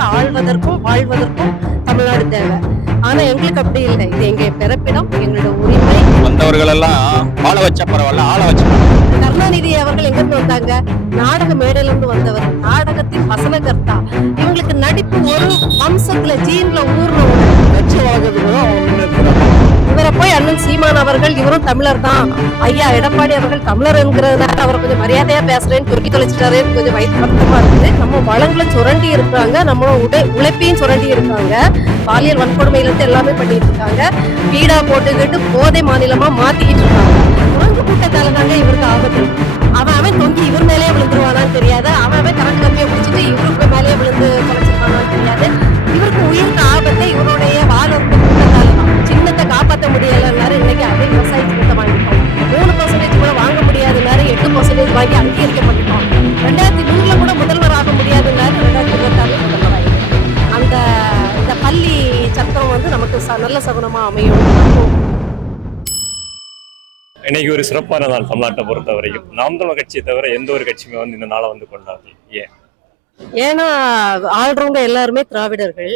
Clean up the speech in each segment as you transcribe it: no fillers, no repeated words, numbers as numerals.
அவங்களுக்கு ஆள்வதற்கும் வாழ்வதற்கும் தமிழ்நாடு தேவை. ஆனா எங்களுக்கு அப்படி இல்லை. இது எங்க பிறப்பிடம், எங்களோட உரிமை. வந்தவர்கள் எல்லாம் வாழ வச்ச பரவாயில்ல, ஆள வச்சு. கருணாநிதி அவர்கள் எங்க இருந்து வந்தாங்க? நாடக மேடையில இருந்து வந்தவர், நாடகத்தின் வசனகர்த்தா. இவங்களுக்கு நடிப்பு ஒரு வம்சத்துல ஜீன்ல ஊர்ல கட்சி வழக்கத்துக்கு இவரை போய் அண்ணன் சீமான் அவர்கள் இவரும் தமிழர் தான், ஐயா எடப்பாடி அவர்கள் தமிழர் என்கிறதுனால அவர் கொஞ்சம் மரியாதையா பேசுறேன்னு தொட்டி தொலைச்சிட்டாரேன்னு கொஞ்சம் வருத்தமா இருக்குது. நம்ம வளங்களை சுரண்டி இருக்காங்க, நம்ம உழைப்பையும் சுரண்டி இருக்காங்க, பாலியல் வன்கொடுமையில இருந்து எல்லாமே பண்ணிட்டு இருக்காங்க, பீடா போட்டுக்கிட்டு போதை மாநிலமா மாத்திக்கிட்டு இருக்காங்க. குரங்கு கூட்டத்தால தாங்க இவருக்கு ஆபத்து. அவன் தொங்கி இவர் மேலேயே விழுந்துருவானான்னு தெரியாது, அவன் கரண்ட் கம்பியை பிடிச்சிட்டு இவருக்கு மேலேயே விழுந்து தொலைச்சிருவானான்னு தெரியாது. இவருக்கு உயிருக்கு ஆபத்தை இவருடைய வாழ்க்கை கூட்டத்தால தான். சின்னத்தை காப்பாற்ற முடியலன்னாரு, இன்னைக்கு அதே விவசாய சின்னத்தை வாங்கிட்டோம். 3% கூட வாங்க முடியாதுன்னாரு, 8% வாங்கி அங்கீகரிக்கப்பட்டுட்டோம். 2000 கூட முதல்வர் ஆக முடியாதுன்னாரு, 2026 முதல்வர் ஆகிட்டோம். இந்த பள்ளி சட்டம் வந்து நமக்கு நல்ல சகுனமா அமையும். இன்னைக்கு ஒரு சிறப்பான நாள் தமிழ்நாட்டை பொறுத்த வரைக்கும். நாம் தமிழர் கட்சியை தவிர எந்த ஒரு கட்சியுமே வந்து இந்த நாளை வந்து கொண்டாடுது. ஏன்னா ஆள்றவங்க எல்லாருமே திராவிடர்கள்,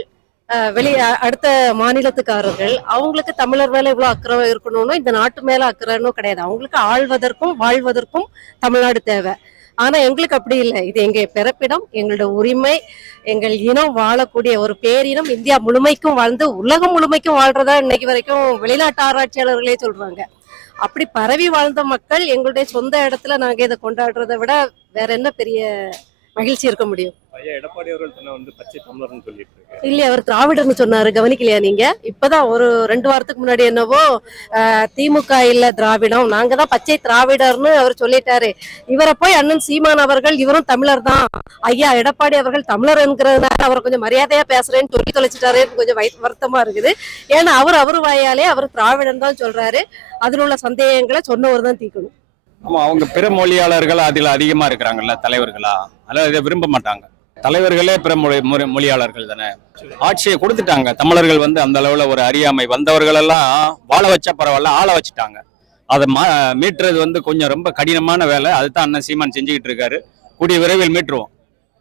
அடுத்த மாநிலத்துக்காரர்கள். அவங்களுக்கு தமிழர் மேல இவ்வளவு அக்கறை இருக்கணும்னு, இந்த நாட்டு மேல அக்கறைன்னு கிடையாது. அவங்களுக்கு ஆள்வதற்கும் வாழ்வதற்கும் தமிழ்நாடு தேவை. ஆனா எங்களுக்கு அப்படி இல்லை. இது எங்க பிறப்பிடம், எங்களோட உரிமை, எங்கள் இனம் வாழக்கூடிய ஒரு பேரினம். இந்தியா முழுமைக்கும் வாழ்ந்து உலகம் முழுமைக்கும் வாழ்றதா இன்னைக்கு வரைக்கும் வெளிநாட்டு ஆராய்ச்சியாளர்களே சொல்றாங்க. அப்படி பரவி வாழ்ந்த மக்கள் எங்களுடைய சொந்த இடத்துல நாங்க இதை கொண்டாடுறதை விட வேற என்ன பெரிய மகிழ்ச்சி இருக்க முடியும்? ஐயா எடப்பாடி அவர்கள் வந்து பச்சை தமிழர்னு சொல்லிட்டு இருக்காரு. இல்லையா, அவர் திராவிடர்னு சொன்னாரு, கவனிக்கலையா நீங்க? இப்பதான் ஒரு 2 வாரத்துக்கு முன்னாடி என்னவோ திமுக இல்ல திராவிடம், நாங்க தான் பச்சை திராவிடர்னு அவர் சொல்லிட்டாரு. இவரை போய் அண்ணன் சீமான் அவர்கள் இவரும் தமிழர் தான், ஐயா எடப்பாடி அவர்கள் தமிழர் என்கிறதுனால அவர் கொஞ்சம் மரியாதையா பேசுறேன்னு தொட்டி தொலைச்சிட்டாரேன்னு கொஞ்சம் வருத்தமா இருக்குது. ஏன்னா அவர் வாயாலே அவர் திராவிடன் தான் சொல்றாரு. அதுல உள்ள சந்தேகங்களை சொன்னவர் தான் தீக்கணும். ஆமா, அவங்க பிற மொழியாளர்கள் அதில் அதிகமா இருக்கிறாங்கல்ல தலைவர்களா, அதெல்லாம் இதை விரும்ப மாட்டாங்க. தலைவர்களே பிற மொழியாளர்கள் தானே. ஆட்சியை கொடுத்துட்டாங்க. தமிழர்கள் வந்து அந்த அளவுல ஒரு அறியாமை, வந்தவர்கள் எல்லாம் வாழ வச்ச பரவாயில்ல, ஆள வச்சுட்டாங்க. அதை மீட்டுறது வந்து கொஞ்சம் ரொம்ப கடினமான வேலை. அதுதான் அண்ணன் சீமான் செஞ்சுக்கிட்டு இருக்காரு. கூடிய விரைவில் மீட்டுருவோம்.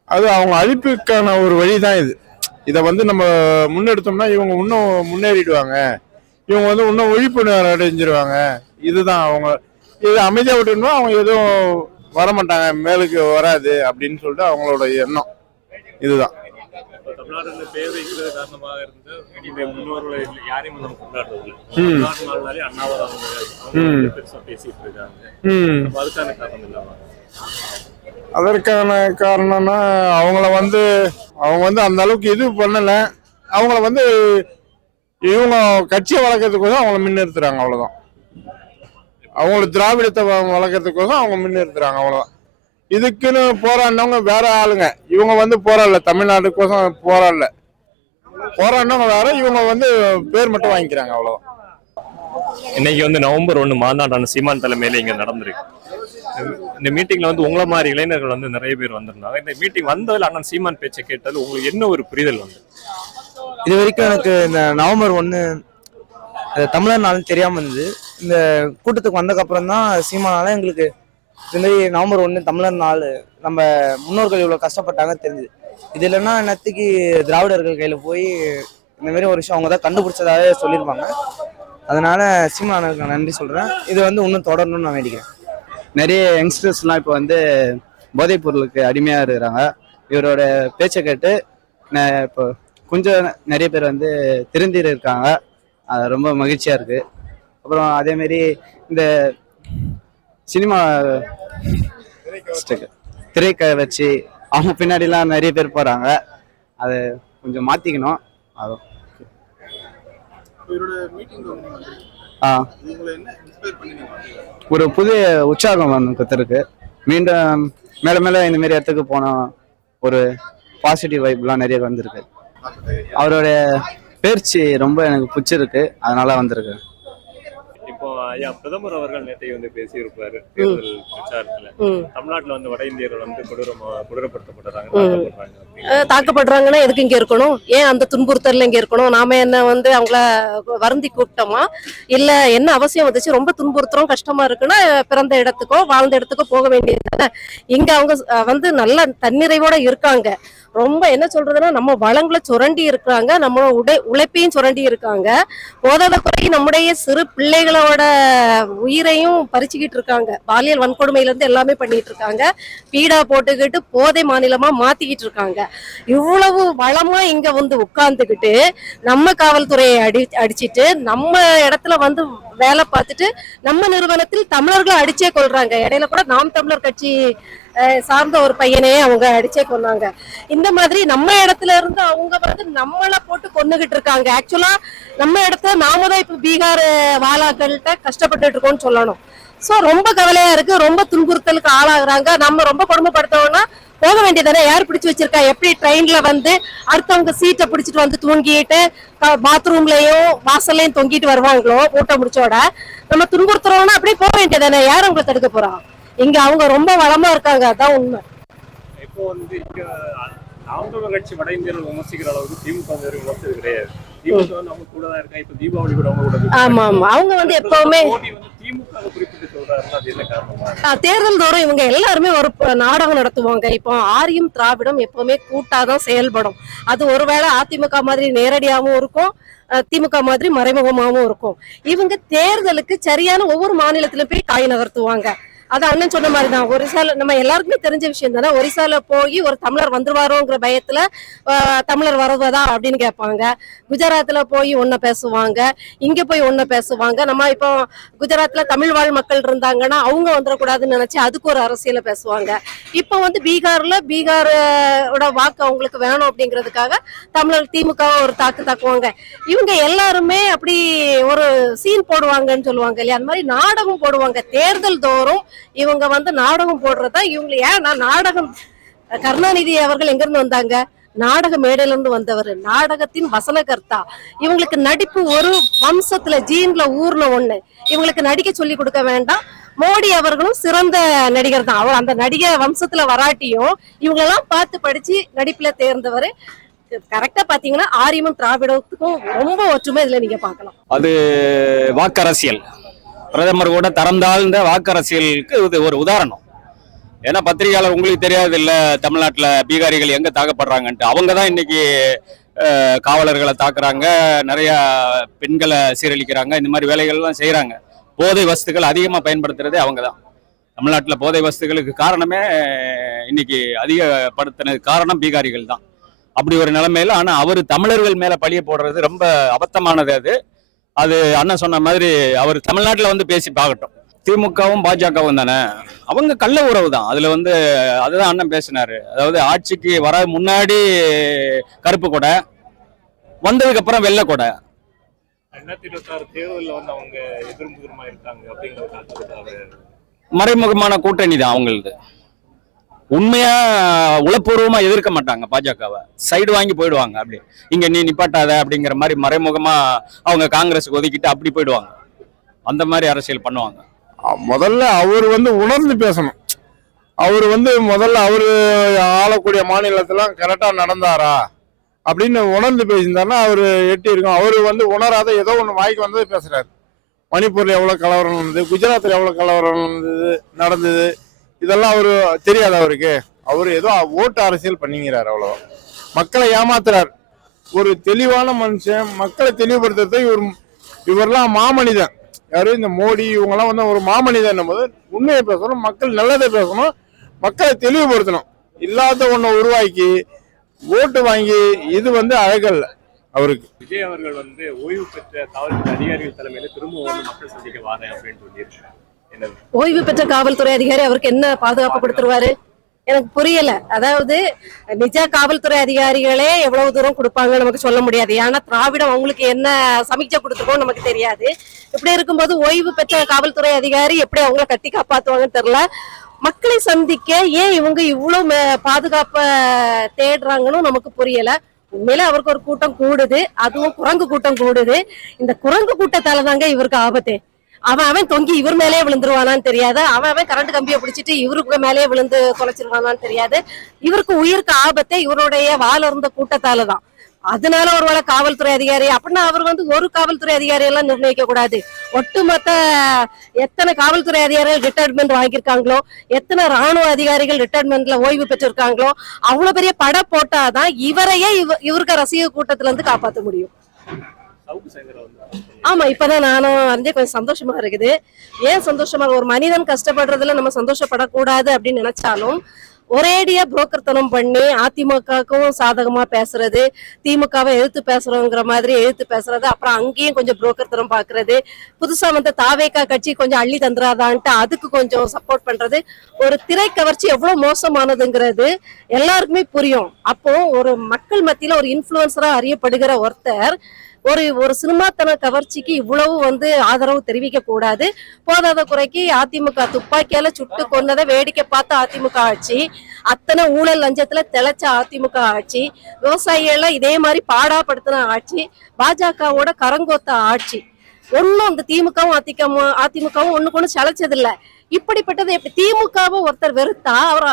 அது அவங்க அழிப்புக்கான ஒரு வழிதான் இது. இதை வந்து நம்ம முன்னெடுத்தோம்னா இவங்க இன்னும் முன்னேறிடுவாங்க, இவங்க வந்து இன்னும் விழிப்புணர்வு அடைஞ்சிருவாங்க. இதுதான் அவங்க இது அமைதியா விட்டுருந்தோம், அவங்க எதுவும் வரமாட்டாங்க, மேலுக்கு வராது அப்படின்னு சொல்லிட்டு அவங்களோட எண்ணம் இதுதான். தமிழ்நாடு பேர் வைக்கிறது காரணமாக இருந்து முன்னோர்களை யாரையும் நம்ம கொண்டாடுறது பெருசா பேசிட்டு இருக்காங்க. அதுக்கான காரணம் இல்லாம அதற்கான காரணம்னா அவங்க வந்து அந்த அளவுக்கு இது பண்ணல. அவங்கள வந்து இவங்க கட்சியை வளர்க்கறதுக்கோசம் அவங்கள முன்னிறுத்துறாங்க, அவ்வளவுதான். அவங்களுக்கு திராவிடத்தை வளர்க்கறதுக்கோசம் அவங்க முன்னிறுத்துறாங்க, அவ்வளவுதான். இதுக்குன்னு போராடினவங்க வேற ஆளுங்க. இவங்க வந்து போராடல, தமிழ்நாட்டுக்கோசம் போராடினவங்க வேற, இவங்க வந்து பேர் மட்டும் வாங்கிக்கிறாங்க, அவ்வளவுதான். இன்னைக்கு வந்து நவம்பர் 1 மாநாடான சீமான் தலைமையில இங்க நடந்திருக்கு. இந்த மீட்டிங்ல வந்து உங்களை மாதிரி இளைஞர்கள் வந்து நிறைய பேர் வந்திருந்தாங்க. இந்த மீட்டிங் வந்ததுல அண்ணன் சீமான் பேச்சை கேட்டது உங்களுக்கு என்ன ஒரு புரிதல் வந்து? இது வரைக்கும் எனக்கு இந்த நவம்பர் 1 தமிழர் நாள் தெரியாம இருந்தது. இந்த கூட்டத்துக்கு வந்ததுக்கப்புறம் தான் சீமானால எங்களுக்கு இந்த மாதிரி நவம்பர் 1 தமிழர் நாள், நம்ம முன்னோர்கள் இவ்வளோ கஷ்டப்பட்டாங்க தெரிஞ்சுது. இது இல்லைன்னா நேற்றுக்கு திராவிடர்கள் கையில் போய் இந்த மாதிரி ஒரு விஷயம் அவங்க தான் கண்டுபிடிச்சதாவே சொல்லியிருப்பாங்க. அதனால சீமானுக்கு நன்றி சொல்கிறேன். இது வந்து இன்னும் தொடரணும்னு நான் வேண்டிக்கிறேன். நிறைய யங்ஸ்டர்ஸ்லாம் இப்போ வந்து போதைப் பொருளுக்கு அடிமையாக இருக்கிறாங்க. இவரோட பேச்சை கேட்டு இப்போ கொஞ்சம் நிறைய பேர் வந்து திருந்தி இருக்காங்க. அது ரொம்ப மகிழ்ச்சியாக இருக்குது. அப்புறம் அதேமாரி இந்த சினிமா திரைக்கதை வச்சு அவங்க பின்னாடிலாம் நிறைய பேர் போகிறாங்க. அதை கொஞ்சம் மாற்றிக்கணும். அது ஒரு புதிய உற்சாகம் கொடுத்துருக்கு. மீண்டும் மேல மேல இந்த மாதிரி இடத்துக்கு போனோம், ஒரு பாசிட்டிவ் வைப்லாம் நிறைய வந்திருக்கு. அவருடைய பேச்சு ரொம்ப எனக்கு பிடிச்சிருக்கு, அதனால வந்திருக்கு. இப்போ ஐயா பிரதமர் அவர்கள் நேற்று வந்து பேசியிருப்பாரு தேர்தல் பிரச்சாரத்துல, ம். தமிழ்நாட்டுல வந்து வட இந்தியர்கள் வந்து கொடூரப்படுத்தப்படுறாங்க, தாக்கப்படுறாங்க அப்படின்னு. தாக்கப்படுறாங்கன்னா எதுக்கு இங்க இருக்கணும்? ஏன் அந்த துன்புறுத்தல்ல இங்க இருக்கணும்? நாம என்ன வந்து அவங்கள வருந்தி கூப்பிட்டோமா? இல்ல என்ன அவசியம் வந்துச்சு? ரொம்ப துன்புறுத்துறோம், கஷ்டமா இருக்குன்னா பிறந்த இடத்துக்கோ வாழ்ந்த இடத்துக்கோ போக வேண்டியது தானே. இங்க அவங்க வந்து நல்ல தன்னிறைவோட இருக்காங்க. ரொம்ப என்ன சொல்றதுன்னா நம்ம வளங்களை சுரண்டி இருக்கிறாங்க, நம்ம உழைப்பையும் சுரண்டி இருக்காங்க. போதாத குறைக்கு நம்முடைய சிறு பிள்ளைகளோட உயிரையும் பறிச்சுக்கிட்டு இருக்காங்க. பாலியல் வன்கொடுமையில இருந்து எல்லாமே பண்ணிட்டு இருக்காங்க. பீடா போட்டுக்கிட்டு போதை மாநிலமா மாத்திக்கிட்டு இருக்காங்க. இவ்வளவு வளமா இங்க வந்து உட்கார்ந்துகிட்டு நம்ம காவல்துறையை அடிச்சிட்டு நம்ம இடத்துல வந்து வேலை பார்த்துட்டு நம்ம நிறுவனத்தில் தமிழர்களை அடிச்சே கொள்றாங்க. இடையில கூட நாம் தமிழர் கட்சி சார்ந்த ஒரு பையனே அவங்க அடிச்சே கொன்னாங்க. இந்த மாதிரி நம்ம இடத்துல இருந்து அவங்க வந்து நம்மளை போட்டு கொன்னுகிட்டு இருக்காங்க. ஆக்சுவலா நம்ம இடத்துல நாம தான் இப்ப பீகார் வாலாக்கள்கிட்ட கஷ்டப்பட்டுட்டு இருக்கோம்னு சொல்லணும். சோ ரொம்ப கவலையா இருக்கு, ரொம்ப துன்புறுத்தலுக்கு ஆளாகிறாங்க. நம்ம ரொம்ப கொடுமைப்படுத்தோம்னா போக வேண்டியதானே. யார் பிடிச்சு வச்சிருக்கா? எப்படி ட்ரெயின்ல வந்து அடுத்தவங்க சீட்டை பிடிச்சிட்டு வந்து தூங்கிட்டு பாத்ரூம்லயும் வாசல்லையும் தொங்கிட்டு வருவாங்களோ ஊட்ட முடிச்சோட, நம்ம துன்புறுத்துறோம்னா அப்படியே போக வேண்டியதானே. யார் அவங்களை தடுக்க போறா? இங்க அவங்க ரொம்ப வளமா இருக்காங்க, அதான் உண்மை. இப்போ வந்து இங்க நாம் தமிழர் கட்சி வட இந்தியர்கள் விமர்சிக்கிற அளவுக்கு திமுக வந்து விமர்சனம் கிடையாது. திமுக வந்து அவங்க கூட தான் இருக்கா. இப்ப தீபாவளி கூட அவங்க கூட ஆமா ஆமா, அவங்க வந்து எப்பவுமே திமுக குறிப்பிட்டு சொல்றாருன்னா அது என்ன காரணமா? தேர்தல் தோறும் இவங்க எல்லாருமே ஒரு நாடகம் நடத்துவாங்க. இப்போ ஆரியம் திராவிடம் எப்பவுமே கூட்டாதான் செயல்படும். அது ஒருவேளை அதிமுக மாதிரி நேரடியாகவும் இருக்கும், திமுக மாதிரி மறைமுகமாகவும் இருக்கும். இவங்க தேர்தலுக்கு சரியான ஒவ்வொரு மாநிலத்திலும் போய் காய் நகர்த்துவாங்க. அது அண்ணன் சொன்ன மாதிரிதான். ஒரிசால நம்ம எல்லாருக்குமே தெரிஞ்ச விஷயம் தானே. ஒரிசால போய் ஒரு தமிழர் வந்துருவாரோங்கிற பயத்துல தமிழர் வருவதா அப்படின்னு கேட்பாங்க. குஜராத்ல போய் ஒன்ன பேசுவாங்க, இங்க போய் ஒன்ன பேசுவாங்க. நம்ம இப்போ குஜராத்ல தமிழ் வாழ் மக்கள் இருந்தாங்கன்னா அவங்க வந்துடக்கூடாதுன்னு நினைச்சு அதுக்கு ஒரு அரசியல பேசுவாங்க. இப்போ வந்து பீகாரோட வாக்கு அவங்களுக்கு வேணும் அப்படிங்கிறதுக்காக தமிழர் திமுக ஒரு தாக்குவாங்க. இவங்க எல்லாருமே அப்படி ஒரு சீன் போடுவாங்கன்னு சொல்லுவாங்க இல்லையா, அந்த மாதிரி நாடகம் போடுவாங்க. தேர்தல் தோறும் இவங்க வந்து நாடகம் போடுறதா இவங்க. ஏன் நாடகம் கருணாநிதி அவர்கள் எங்க இருந்து வந்தாங்க? நாடக மேடையில இருந்து வந்தவர், நாடகத்தின் வசனகர்த்தா. இவங்களுக்கு நடிப்பு ஒரு வம்சத்துல ஜீன்ல ஊர்ன ஒண்ணு. இவங்களுக்கு நடிக்க சொல்லி கொடுக்க வேண்டாம். மோடி அவர்களும் சிறந்த நடிகர் தான். அவர் அந்த நடிகர் வம்சத்துல வராட்டியும் இவங்களெல்லாம் பார்த்து படிச்சு நடிப்புல தேர்ந்தவர். கரெக்டா பாத்தீங்கன்னா ஆரியமும் திராவிடத்துக்கும் ரொம்ப ஒற்றுமை இதுல நீங்க பாக்கலாம். அது வாக்கரசியல். பிரதமர் கூட தரம் தாழ்ந்த வாக்கரசியலுக்கு இது ஒரு உதாரணம். ஏன்னா பத்திரிகையாளர் உங்களுக்கு தெரியாது இல்ல தமிழ்நாட்டில் பீகாரிகள் எங்க தாக்கப்படுறாங்கன்ட்டு. அவங்க தான் இன்னைக்கு காவலர்களை தாக்குறாங்க, நிறைய பெண்களை சீரழிக்கிறாங்க, இந்த மாதிரி வேலைகள்லாம் செய்யறாங்க. போதை வஸ்துக்கள் அதிகமாக பயன்படுத்துறதே அவங்க தான். தமிழ்நாட்டில் போதை வஸ்துகளுக்கு காரணமே இன்னைக்கு அதிகப்படுத்தினது காரணம் பீகாரிகள் தான். அப்படி ஒரு நிலைமையில ஆனா அவர் தமிழர்கள் மேல பழிய போடுறது ரொம்ப அபத்தமானது. அது அண்ணன் சொன்ன மாதிரி அவர் தமிழ்நாட்டில் வந்து பேசி பார்க்கட்டும். திமுகவும் பாஜகவும் தானே, அவங்க கள்ள உறவு தான். அதுல வந்து அதுதான் அண்ணன் பேசினாரு. அதாவது ஆட்சிக்கு வர முன்னாடி கருப்பு கொடை, வந்ததுக்கு அப்புறம் வெள்ளை கொடை. 2026 தேர்தலில் வந்து அவங்க எதிர்முகமா இருக்காங்க அப்படிங்கிற மறைமுகமான கூட்டணி தான் அவங்களது. உண்மையா உளப்பூர்வமா எதிர்க்க மாட்டாங்க பாஜகவை, சைடு வாங்கி போயிடுவாங்க. அப்படி இங்க நீ நிப்பாட்டாத அப்படிங்கிற மாதிரி மறைமுகமா அவங்க காங்கிரஸுக்கு ஒதுக்கிட்டு அப்படி போயிடுவாங்க. அந்த மாதிரி அரசியல் பண்ணுவாங்க. முதல்ல அவர் வந்து உணர்ந்து பேசணும். அவர் வந்து முதல்ல அவரு ஆளக்கூடிய மாநிலத்தெல்லாம் கரெக்டா நடந்தாரா அப்படின்னு உணர்ந்து பேசியிருந்தாருன்னா அவரு எட்டி இருக்கும். அவரு வந்து உணராத ஏதோ ஒண்ணு வாய்க்கு வந்தது பேசுறாரு. மணிப்பூர்ல எவ்வளவு கலவரம் நடந்தது, குஜராத்ல எவ்வளவு கலவரம் நடந்தது, இதெல்லாம் அவரு தெரியாது அவருக்கு. அவரு ஏதோ ஓட்டு அரசியல் பண்ணிக்கிறார், அவ்வளவு. மக்களை ஏமாத்துறார். ஒரு தெளிவான மனுஷன், மக்களை தெளிவுபடுத்துறது இவரெல்லாம் மாமனிதன். யாரு இந்த மோடி இவங்கெல்லாம் வந்து ஒரு மாமனிதன் போது உண்மையை பேசணும், மக்கள் நல்லதை பேசணும், மக்களை தெளிவுபடுத்தணும். இல்லாத ஒண்ணை உருவாக்கி ஓட்டு வாங்கி இது வந்து அழகல்ல அவருக்கு. விஜய் அவர்கள் வந்து ஓய்வு பெற்ற காவல்துறை அதிகாரிகள் தலைமையில திரும்ப வந்து மக்கள் சந்திக்க வாரேன் அப்படின்னு சொல்லியிருக்காங்க. ஓய்வு பெற்ற காவல்துறை அதிகாரி அவருக்கு என்ன பாதுகாப்பு கொடுத்துருவாரு? எனக்கு புரியல. அதாவது நிஜ காவல்துறை அதிகாரிகளே எவ்வளவு தூரம் கொடுப்பாங்க நமக்கு சொல்ல முடியாது. ஏன்னா திராவிடம் அவங்களுக்கு என்ன சமீட்சை கொடுத்துருக்கோம் நமக்கு தெரியாது. இப்படி இருக்கும்போது ஓய்வு பெற்ற காவல்துறை அதிகாரி எப்படி அவங்கள கட்டி காப்பாத்துவாங்கன்னு தெரியல. மக்களை சந்திக்க ஏன் இவங்க இவ்வளவு பாதுகாப்பை தேடுறாங்கன்னு நமக்கு புரியல. உண்மையில அவருக்கு ஒரு கூட்டம் கூடுது, அதுவும் குரங்கு கூட்டம் கூடுது. இந்த குரங்கு கூட்டத்தால தாங்க இவருக்கு ஆபத்து. அவன் தொங்கி இவர் மேலேயே விழுந்துருவானான்னு தெரியாது, அவன் கரண்ட் கம்பியை பிடிச்சிட்டு இவருக்கு மேலேயே விழுந்து தொலைச்சிருவானான்னு தெரியாது. இவருக்கு உயிருக்கு ஆபத்தே இவருடைய வாழ இருந்த கூட்டத்தால தான். அதனால ஒருவேளை காவல்துறை அதிகாரி அப்படின்னா அவர் ஒரு காவல்துறை அதிகாரி எல்லாம் நிர்ணயிக்க கூடாது. ஒட்டுமொத்த எத்தனை காவல்துறை அதிகாரிகள் ரிட்டையர்மெண்ட் வாங்கியிருக்காங்களோ, எத்தனை ராணுவ அதிகாரிகள் ரிட்டையர்மெண்ட்ல ஓய்வு பெற்றிருக்காங்களோ, அவ்வளவு பெரிய படம் போட்டாதான் இவரையே இவருக்கு ரசிக கூட்டத்துல இருந்து காப்பாற்ற முடியும். ஆமா, இப்பதான் நானும் அறிஞ்சு கொஞ்சம் சந்தோஷமா இருக்குது. ஏன் சந்தோஷமா, ஒரு மனிதன் கஷ்டப்படுறதுல நம்ம சந்தோஷப்படக்கூடாது அப்படின்னு நினைச்சாலும் ஒரேடியா புரோக்கர்த்தனம் பண்ணி அதிமுகவுக்கும் சாதகமா பேசுறது, திமுகவை எதிர்த்து பேசுறோங்கிற மாதிரி எதிர்த்து பேசுறது, அப்புறம் அங்கேயும் கொஞ்சம் புரோக்கர்த்தனம் பாக்குறது, புதுசா வந்த தாவேகா கட்சி கொஞ்சம் அள்ளி தந்துராதான்ட்டு அதுக்கு கொஞ்சம் சப்போர்ட் பண்றது, ஒரு திரை கவர்ச்சி எவ்வளவு மோசமானதுங்கிறது எல்லாருக்குமே புரியும். அப்போ ஒரு மக்கள் மத்தியில ஒரு இன்ஃபுளுசரா அறியப்படுகிற ஒருத்தர் ஒரு சினிமாத்தன கவர்ச்சிக்கு இவ்வளவு ஆதரவு தெரிவிக்க கூடாது. போதாத குறைக்கு அதிமுக துப்பாக்கியால சுட்டு கொன்னதை வேடிக்கை பார்த்த அதிமுக ஆட்சி, அத்தனை ஊழல் லஞ்சத்துல திளைச்ச அதிமுக ஆட்சி, விவசாயிகளை இதே மாதிரி பாடாப்படுத்தின ஆட்சி, பாஜகவோட கரங்கோத்த ஆட்சி, ஒன்னும் அந்த திமுகவும் அதிமுகவும் ஒண்ணுக்கு ஒண்ணு சளைச்சதில்ல. இப்படிப்பட்டது எப்படி திமுகவும் ஒருத்தர் வெறுத்தா, அவர்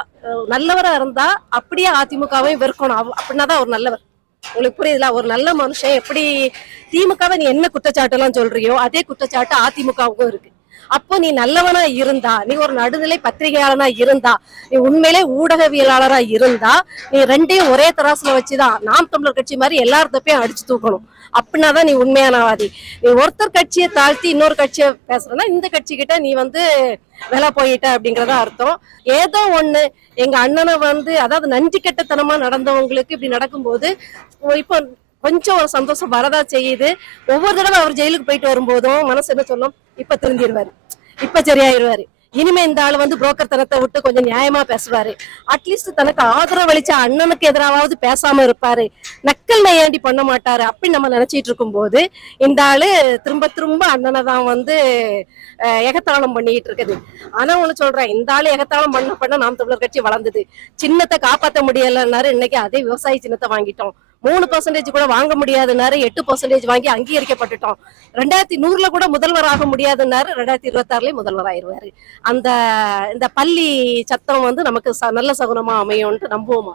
நல்லவரா இருந்தா அப்படியே அதிமுகவையும் வெறுக்கணும். அப்படின்னாதான் அவர் நல்லவர். உங்களுக்கு புரியுதுல? ஒரு நல்ல மனுஷன் எப்படி திமுகவை நீ என்ன குற்றச்சாட்டு எல்லாம் சொல்றியோ அதே குற்றச்சாட்டு அதிமுகவுக்கும் இருக்கு. அப்போ நீ நல்லவனா இருந்தா, நீ ஒரு நடுநிலை பத்திரிகையாளனா இருந்தா, நீ உண்மையிலே ஊடகவியலாளரா இருந்தா, நீ ரெண்டையும் ஒரே தராசுல வச்சுதான் நாம் தமிழர் கட்சி மாதிரி எல்லார்த்தப்பையும் அடிச்சு தூக்கணும். அப்படின்னாதான் நீ உண்மையானவாதி. நீ ஒருத்தர் கட்சியை தாழ்த்தி இன்னொரு கட்சியை பேசுறனா இந்த கட்சி கிட்ட நீ வேலை போயிட்ட அப்படிங்கறத அர்த்தம். ஏதோ ஒண்ணு எங்க அண்ணனை அதாவது நன்றி கெட்டத்தனமா நடந்தவங்களுக்கு இப்படி நடக்கும்போது இப்போ கொஞ்சம் ஒரு சந்தோஷம் வரதா செய்யுது. ஒவ்வொரு தடவை அவர் ஜெயிலுக்கு போயிட்டு வரும்போதும் மனசு என்ன சொல்லும், இப்ப திருந்திடுவாரு, இப்ப சரியாயிருவாரு, இனிமே இந்த ஆளு புரோக்கர் தனத்தை விட்டு கொஞ்சம் நியாயமா பேசுவாரு, அட்லீஸ்ட் தனக்கு ஆதரவு அளிச்ச அண்ணனுக்கு எதிராவது பேசாம இருப்பாரு, நக்கல் நையாண்டி பண்ண மாட்டாரு அப்படின்னு நம்ம நினைச்சிட்டு இருக்கும் போது இந்த ஆளு திரும்ப திரும்ப அண்ணனை தான் எகத்தாளம் பண்ணிட்டு இருக்குது. ஆனா ஒண்ணு சொல்றேன், இந்த ஆளு எகத்தாளம் பண்ண நாம் தமிழர் கட்சி வளர்ந்தது. சின்னத்தை காப்பாற்ற முடியலன்னாரு, இன்னைக்கு அதே விவசாயி சின்னத்தை வாங்கிட்டோம். 3% கூட வாங்க முடியாதுன்னாரு, 8% வாங்கி அங்கீகரிக்கப்பட்டுட்டோம். 2100 கூட முதல்வர் ஆக முடியாதுன்னாரு, 2026 முதல்வர் ஆயிடுவாரு. இந்த பள்ளி சத்தம் நமக்கு நல்ல சகுனமா அமையும்னு நம்புவோம்.